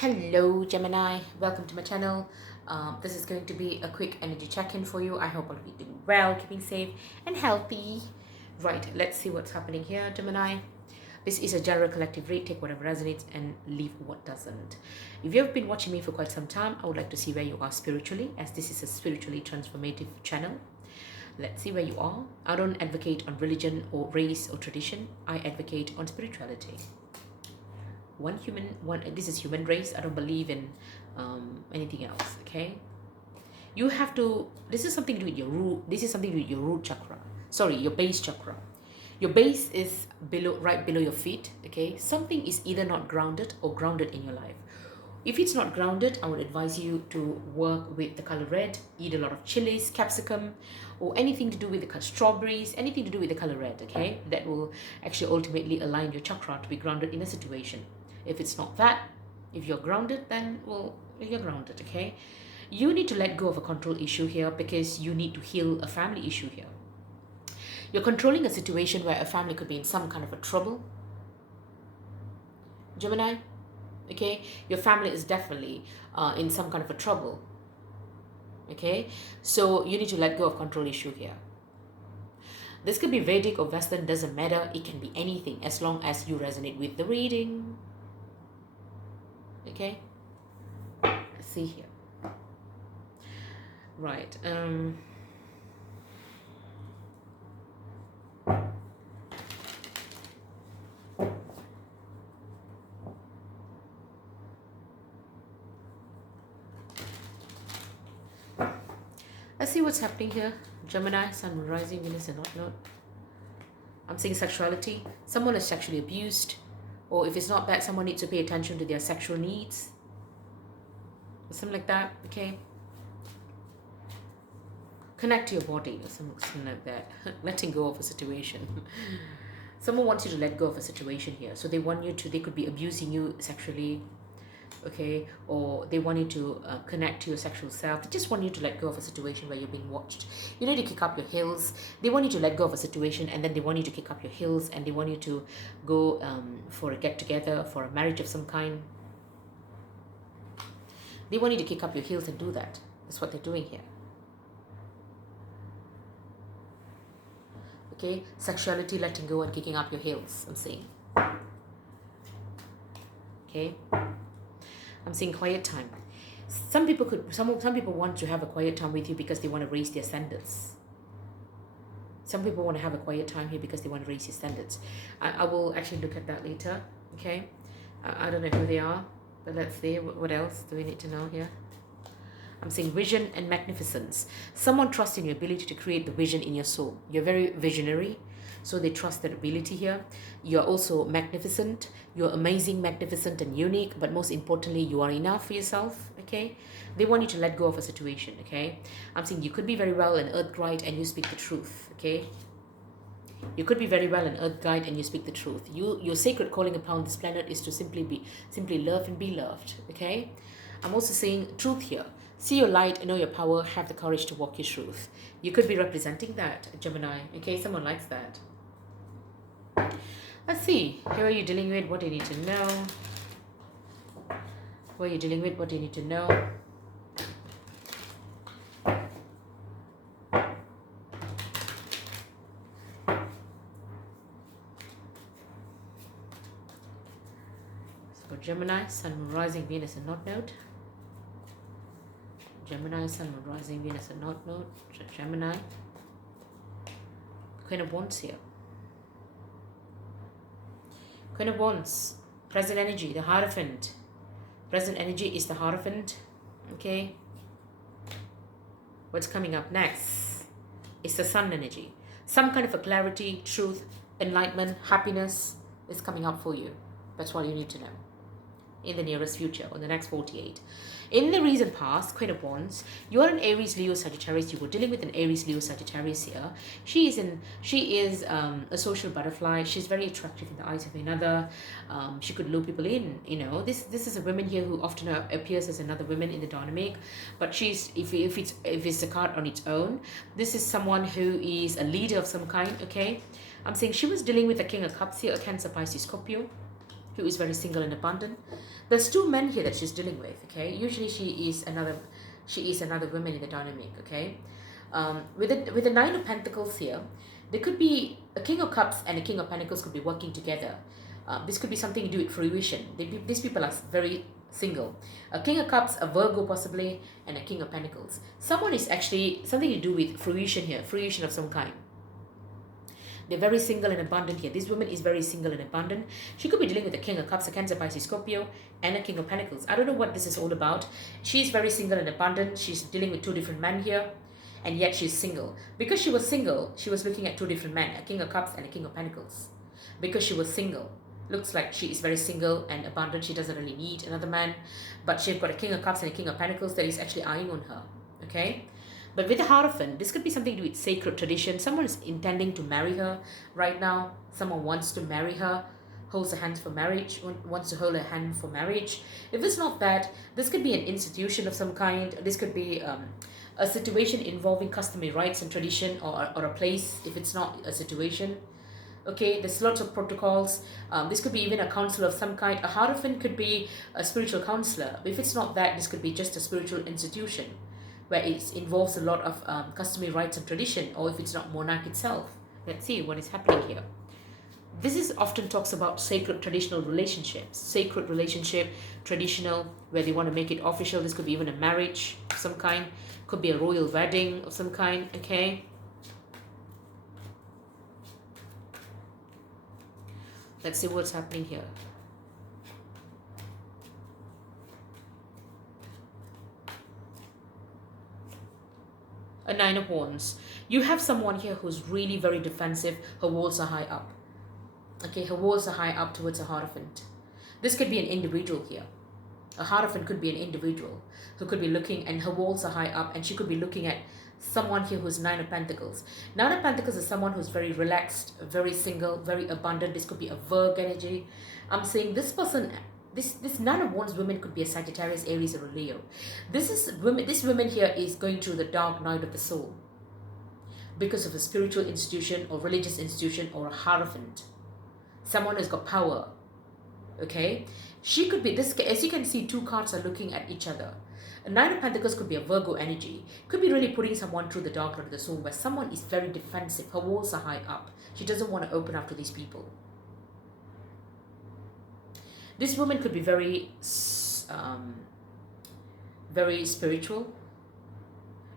Hello Gemini, welcome to my channel. This is going to be a quick energy check-in for you. I hope all of you doing well, keeping safe and healthy. Right, let's see what's happening here, Gemini. This is a general collective read. Take whatever resonates and leave what doesn't. If you've been watching me for quite some time, I would like to see where you are spiritually, as this is a spiritually transformative channel. Let's see where you are. I don't advocate on religion or race or tradition. I advocate on spirituality. This is human race. I don't believe in anything else. Okay, you have to, this is something to do with your root. This is something to do with your root chakra, sorry, your base chakra. Your base is right below your feet. Okay, something is either not grounded or grounded in your life. If it's not grounded, I would advise you to work with the color red. Eat a lot of chilies, capsicum, or anything to do with the strawberries, anything to do with the color red. Okay, that will actually ultimately align your chakra to be grounded in a situation. If it's not that, if you're grounded, then, well, you're grounded. Okay, you need to let go of a control issue here, because you need to heal a family issue here. You're controlling a situation where a family could be in some kind of a trouble, Gemini. Okay, your family is definitely in some kind of a trouble. Okay, so you need to let go of control issue here. This could be Vedic or Western, doesn't matter. It can be anything as long as you resonate with the reading. Okay, let's see here. Right, let's see what's happening here, Gemini, Sun, Moon, Rising, Venus, and North Node. I'm seeing sexuality. Someone is sexually abused, or if it's not that, someone needs to pay attention to their sexual needs, or something like that. Okay, connect to your body, or something like that. Letting go of a situation. Someone wants you to let go of a situation here, so they want you to, they could be abusing you sexually. Okay, or they want you to connect to your sexual self. They just want you to let go of a situation where you're being watched. You need to kick up your heels. They want you to let go of a situation, and then they want you to kick up your heels, and they want you to go for a get together, for a marriage of some kind. They want you to kick up your heels and do that. That's what they're doing here. Okay, sexuality, letting go, and kicking up your heels, I'm saying. Okay, I'm seeing quiet time. Some people want to have a quiet time with you because they want to raise their standards. Some people want to have a quiet time here because they want to raise their standards. I will actually look at that later. Okay, I don't know who they are, but let's see what else do we need to know here. I'm seeing vision and magnificence. Someone trusts in your ability to create the vision in your soul. You're very visionary, so they trust that ability here. You're also magnificent. You're amazing, magnificent, and unique, but most importantly, you are enough for yourself. Okay, they want you to let go of a situation. Okay, I'm saying you could be very well an earth guide and you speak the truth. Okay, you could be very well an earth guide and you speak the truth. Your sacred calling upon this planet is to simply love and be loved. Okay, I'm also saying truth here. See your light, know your power, have the courage to walk your truth. You could be representing that, Gemini. Okay, someone likes that. Let's see. Who are you dealing with? What do you need to know? Who are you dealing with? What do you need to know? So Gemini, Sun, Moon, Rising, Venus, and North Node. Gemini, Sun, Moon, Rising, Venus, and North Node. Gemini. Queen of Wands here. Queen of Wands. Present energy, the Hierophant. Present energy is the Hierophant. Okay. What's coming up next is the Sun energy. Some kind of a clarity, truth, enlightenment, happiness is coming up for you. That's what you need to know in the nearest future, or the next 48. In the recent past, Queen of Wands, you are an Aries, Leo, Sagittarius. You were dealing with an Aries, Leo, Sagittarius here. She is a social butterfly. She's very attractive in the eyes of another. She could lure people in. You know, this is a woman here who often appears as another woman in the dynamic. But she's, if it's a card on its own, this is someone who is a leader of some kind. Okay, I'm saying she was dealing with a King of Cups here, a Cancer, Pisces, Scorpio. who is very single and abundant. There's two men here that she's dealing with, okay? Usually she is another woman in the dynamic, okay? With the Nine of Pentacles here, there could be a King of Cups and a King of Pentacles could be working together. This could be something to do with fruition. These people are very single. A King of Cups, a Virgo possibly, and a King of Pentacles. Someone is actually something to do with fruition here, fruition of some kind. They're very single and abundant here. This woman is very single and abundant. She could be dealing with a King of Cups, a Cancer, Pisces, Scorpio, and a King of Pentacles. I don't know what this is all about. She's very single and abundant. She's dealing with two different men here, and yet she's single. Because she was single, she was looking at two different men, a King of Cups and a King of Pentacles. Because she was single. Looks like she is very single and abundant. She doesn't really need another man. But she's got a King of Cups and a King of Pentacles that is actually eyeing on her. Okay? But with the Hierophant, this could be something to do with sacred tradition. Someone is intending to marry her right now. Someone wants to marry her, holds her hand for marriage, wants to hold her hand for marriage. If it's not that, this could be an institution of some kind. This could be a situation involving customary rights and tradition, or a place if it's not a situation. Okay, there's lots of protocols. This could be even a counselor of some kind. A Hierophant could be a spiritual counselor. If it's not that, this could be just a spiritual institution where it involves a lot of customary rights and tradition, or if it's not monarch itself. Let's see what is happening here. This is often talks about sacred traditional relationships. Sacred relationship, traditional, where they want to make it official. This could be even a marriage of some kind. Could be a royal wedding of some kind, okay? Let's see what's happening here. A Nine of Wands. You have someone here who's really very defensive. Her walls are high up. Okay, her walls are high up towards a Hierophant. This could be an individual here. A Hierophant could be an individual who could be looking, and her walls are high up, and she could be looking at someone here who's Nine of Pentacles. Nine of Pentacles is someone who's very relaxed, very single, very abundant. This could be a Virgo energy. I'm saying this person, this Nine of Wands woman could be a Sagittarius, Aries, or a Leo. This woman here is going through the dark night of the soul because of a spiritual institution or religious institution or a Hierophant. Someone who's got power. Okay? She could be this, as you can see, two cards are looking at each other. A Nine of Pentacles could be a Virgo energy. Could be really putting someone through the dark night of the soul where someone is very defensive. Her walls are high up. She doesn't want to open up to these people. This woman could be very spiritual,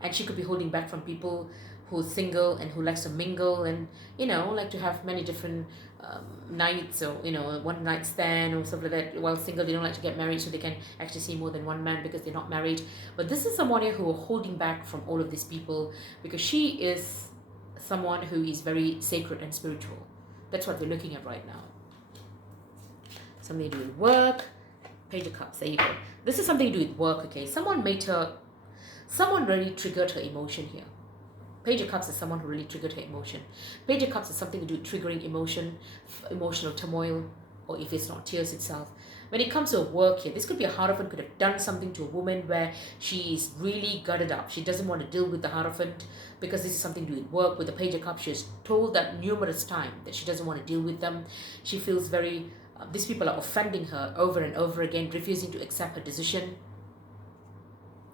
and she could be holding back from people who's single and who likes to mingle and, you know, like to have many different nights, or, you know, one night stand or something like that. While single, they don't like to get married, so they can actually see more than one man because they're not married. But this is someone here who are holding back from all of these people because she is someone who is very sacred and spiritual. That's what we're looking at right now. Something to do with work. Page of Cups, there you go. This is something to do with work, okay? Someone really triggered her emotion here. Page of Cups is someone who really triggered her emotion. Page of Cups is something to do with triggering emotional turmoil, or if it's not tears itself. When it comes to work here, this could be a Hierophant could have done something to a woman where she is really gutted up. She doesn't want to deal with the Hierophant because this is something to do with work. With the Page of Cups, she has told that numerous times that she doesn't want to deal with them. She feels very... these people are offending her over and over again, refusing to accept her decision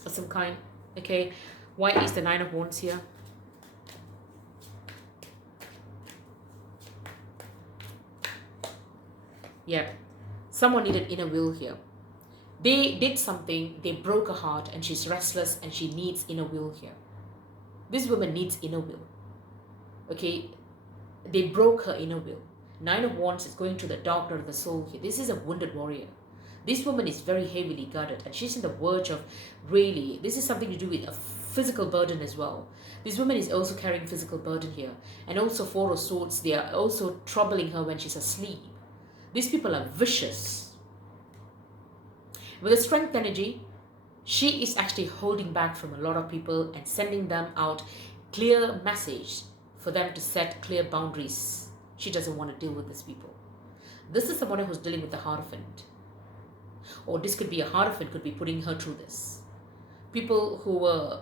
of some kind. Okay, why is the Nine of Wands here? Yeah, someone needed inner will here. They did something, they broke her heart, and she's restless and she needs inner will here. This woman needs inner will. Okay, they broke her inner will. Nine of Wands is going to the dark night of the soul here. This is a wounded warrior. This woman is very heavily guarded, and she's in the verge of really, this is something to do with a physical burden as well. This woman is also carrying physical burden here. And also Four of Swords, they are also troubling her when she's asleep. These people are vicious. With a Strength energy, she is actually holding back from a lot of people and sending them out clear message for them to set clear boundaries. She doesn't want to deal with these people. This is someone who's dealing with the Hierophant. Or this could be a Hierophant could be putting her through this. People who were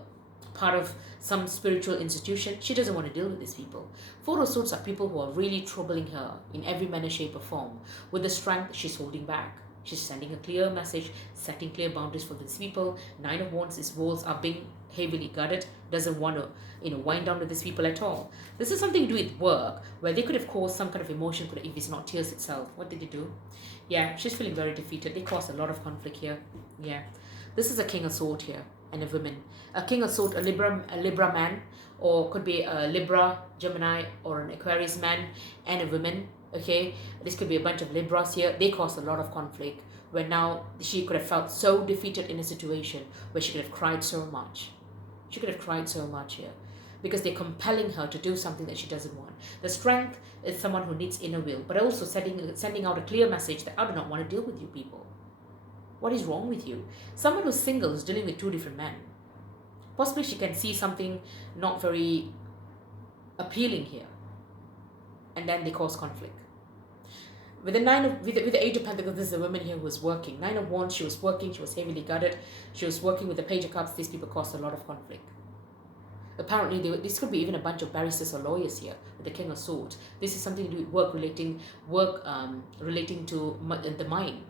part of some spiritual institution. She doesn't want to deal with these people. Four of Swords are people who are really troubling her in every manner, shape, or form. With the strength, she's holding back. She's sending a clear message, setting clear boundaries for these people. Nine of Wands, his walls are being heavily guarded, doesn't want to, wind down with these people at all. This is something to do with work, where they could have caused some kind of emotion, if it's not tears itself. What did they do? Yeah, she's feeling very defeated. They caused a lot of conflict here. Yeah. This is a King of Swords here, and a woman. A King of Swords, a Libra man, or could be a Libra, Gemini, or an Aquarius man, and a woman. Okay, this could be a bunch of Libras here. They caused a lot of conflict, where now she could have felt so defeated in a situation where she could have cried so much. She could have cried so much here, because they're compelling her to do something that she doesn't want. The strength is someone who needs inner will, but also sending out a clear message that I do not want to deal with you people. What is wrong with you? Someone who's single is dealing with two different men. Possibly she can see something not very appealing here, and then they cause conflict. With the Eight of Pentacles, this is a woman here who was working. Nine of Wands, she was working, she was heavily guarded. She was working with the Page of Cups. These people caused a lot of conflict. Apparently, this could be even a bunch of barristers or lawyers here with the King of Swords. This is something to do with work relating to the mind.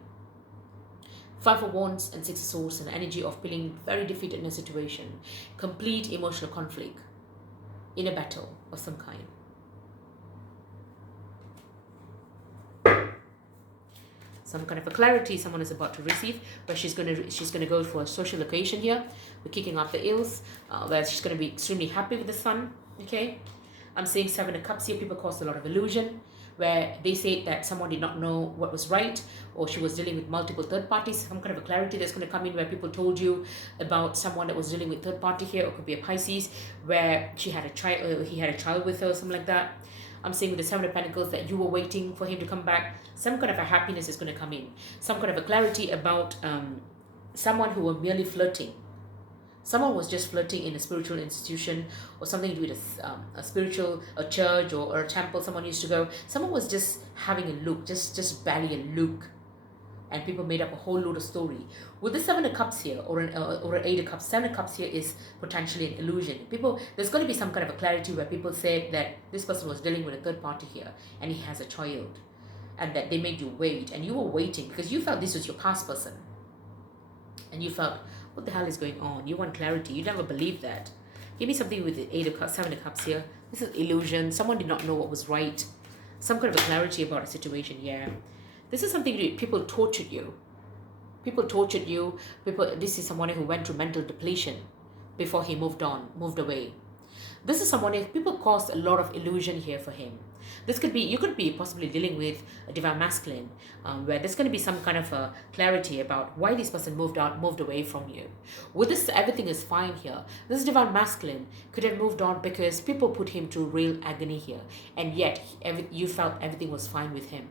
Five of Wands and Six of Swords, an energy of feeling very defeated in a situation. Complete emotional conflict in a battle of some kind. Some kind of a clarity someone is about to receive, where she's gonna go for a social occasion here. We're kicking off the ills, where she's gonna be extremely happy with the sun. Okay, I'm seeing Seven of Cups here. People caused a lot of illusion, where they say that someone did not know what was right, or she was dealing with multiple third parties. Some kind of a clarity that's going to come in, where people told you about someone that was dealing with third party here, or it could be a Pisces, where she had a child, he had a child with her, or something like that. I'm seeing with the Seven of Pentacles that you were waiting for him to come back. Some kind of a happiness is going to come in. Some kind of a clarity about someone who were merely flirting. Someone was just flirting in a spiritual institution, or something to do with a church or a temple someone used to go. Someone was just having a look, just barely a look. And people made up a whole load of story. With the Seven of Cups here, or an Eight of Cups, Seven of Cups here is potentially an illusion. There's going to be some kind of a clarity where people say that this person was dealing with a third party here, and he has a child, and that they made you wait, and you were waiting because you felt this was your past person, and you felt, what the hell is going on? You want clarity. You never believed that. Give me something with the Eight of Cups, Seven of Cups here. This is illusion. Someone did not know what was right. Some kind of a clarity about a situation. Yeah. This is something that people tortured you. People tortured you. This is someone who went through mental depletion before he moved away. This is someone who people caused a lot of illusion here for him. You could be possibly dealing with a divine masculine, where there's going to be some kind of a clarity about why this person moved away from you. With this, everything is fine here. This divine masculine could have moved on because people put him through real agony here, and yet you felt everything was fine with him.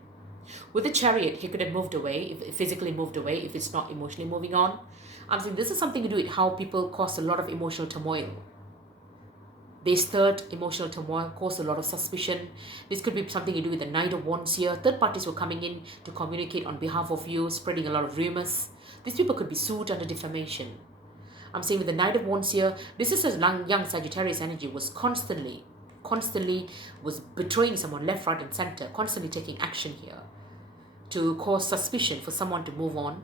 With the Chariot, he could have moved away, physically moved away, if it's not emotionally moving on. I'm saying this is something to do with how people cause a lot of emotional turmoil. They stirred emotional turmoil, caused a lot of suspicion. This could be something to do with the Knight of Wands here. Third parties were coming in to communicate on behalf of you, spreading a lot of rumors. These people could be sued under defamation. I'm saying with the Knight of Wands here, this is a young Sagittarius energy, was constantly was betraying someone left, right, and center, constantly taking action here to cause suspicion for someone to move on,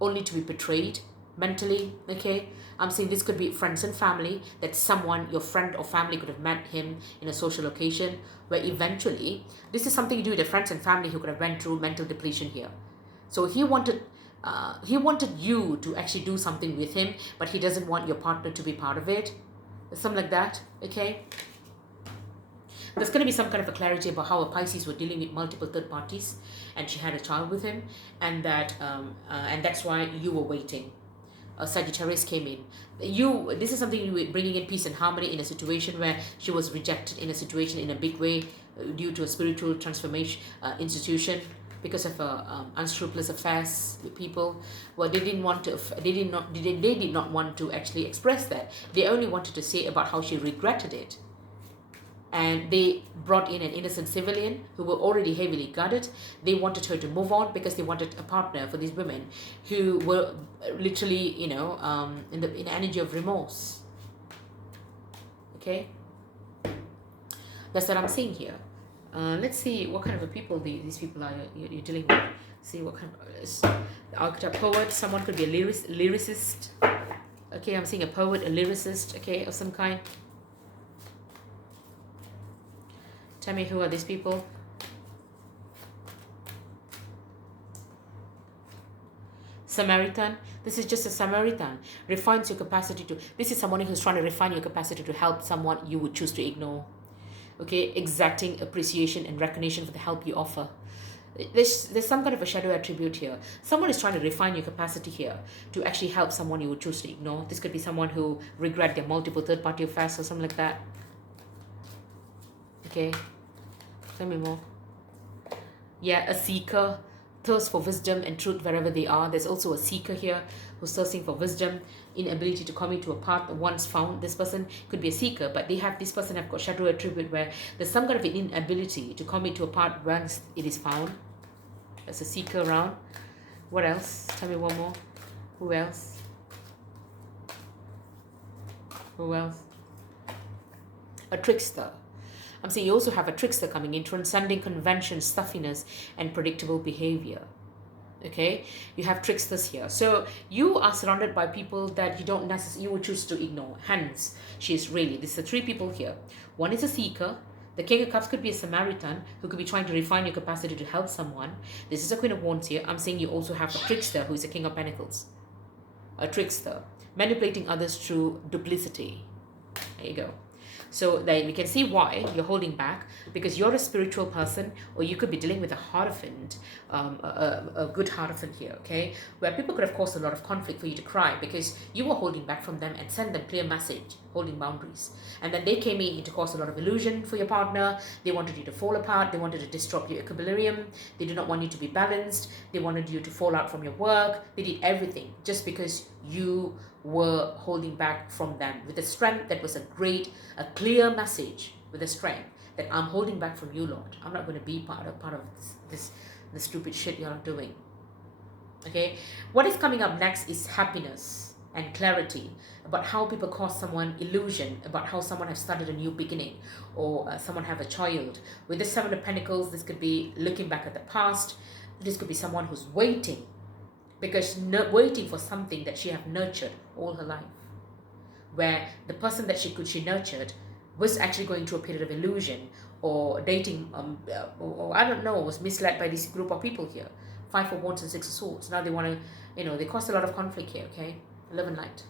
only to be betrayed mentally. Okay, I'm saying this could be friends and family, that someone, your friend or family, could have met him in a social occasion, where eventually this is something to do with the friends and family who could have went through mental depletion here. So he wanted you to actually do something with him, but he doesn't want your partner to be part of it, something like that. Okay, there's going to be some kind of a clarity about how a Pisces were dealing with multiple third parties, and she had a child with him, and that's why you were waiting. Sagittarius came in. This is something you were bringing in peace and harmony in a situation where she was rejected in a situation in a big way due to a spiritual transformation institution, because of unscrupulous affairs with people. Well, they did not want to actually express that. They only wanted to say about how she regretted it. And they brought in an innocent civilian who were already heavily guarded. They wanted her to move on because they wanted a partner for these women who were literally, in the energy of remorse. okay? That's what I'm seeing here. Let's see what kind of a people these people are you're dealing with. See what kind of the archetype poet. Someone could be a lyricist. Okay, I'm seeing a poet, a lyricist, okay, of some kind. Tell me, who are these people? Samaritan. This is just a Samaritan. Refines your capacity to. This is someone who's trying to refine your capacity to help someone you would choose to ignore. Okay, exacting appreciation and recognition for the help you offer. There's some kind of a shadow attribute here. Someone is trying to refine your capacity here to actually help someone you would choose to ignore. This could be someone who regret their multiple third-party affairs or something like that. Okay, tell me more. Yeah, a seeker, thirst for wisdom and truth wherever they are. There's also a seeker here who's thirsting for wisdom, inability to commit to a path once found. This person could be a seeker, but this person have got shadow attribute where there's some kind of an inability to commit to a path once it is found. There's a seeker around. What else? Tell me one more. Who else? Who else? A trickster. I'm saying you also have a trickster coming in, transcending convention, stuffiness, and predictable behavior. Okay, you have tricksters here. So you are surrounded by people that you would choose to ignore. Hence, this is the three people here. One is a seeker. The King of Cups could be a Samaritan who could be trying to refine your capacity to help someone. This is a Queen of Wands here. I'm saying you also have a trickster who is a King of Pentacles. A trickster, manipulating others through duplicity. There you go. So then we can see why you're holding back, because you're a spiritual person, or you could be dealing with a Hierophant, a good Hierophant here, okay? Where people could have caused a lot of conflict for you to cry because you were holding back from them and send them clear message, holding boundaries. And then they came in to cause a lot of illusion for your partner. They wanted you to fall apart. They wanted to disrupt your equilibrium. They did not want you to be balanced. They wanted you to fall out from your work. They did everything just because you were holding back from them with a strength that was a clear message, with a strength that I'm holding back from you, Lord. I'm not going to be part of this stupid shit you're doing. Okay, what is coming up next is happiness and clarity about how people cause someone illusion, about how someone has started a new beginning, or someone have a child. With the Seven of Pentacles, this could be looking back at the past. This could be someone who's waiting waiting for something that she have nurtured all her life, where the person that she nurtured was actually going through a period of illusion or dating, or I don't know, was misled by this group of people here. 5 of Wands and 6 of Swords. Now they want to, they caused a lot of conflict here, okay? Love and light.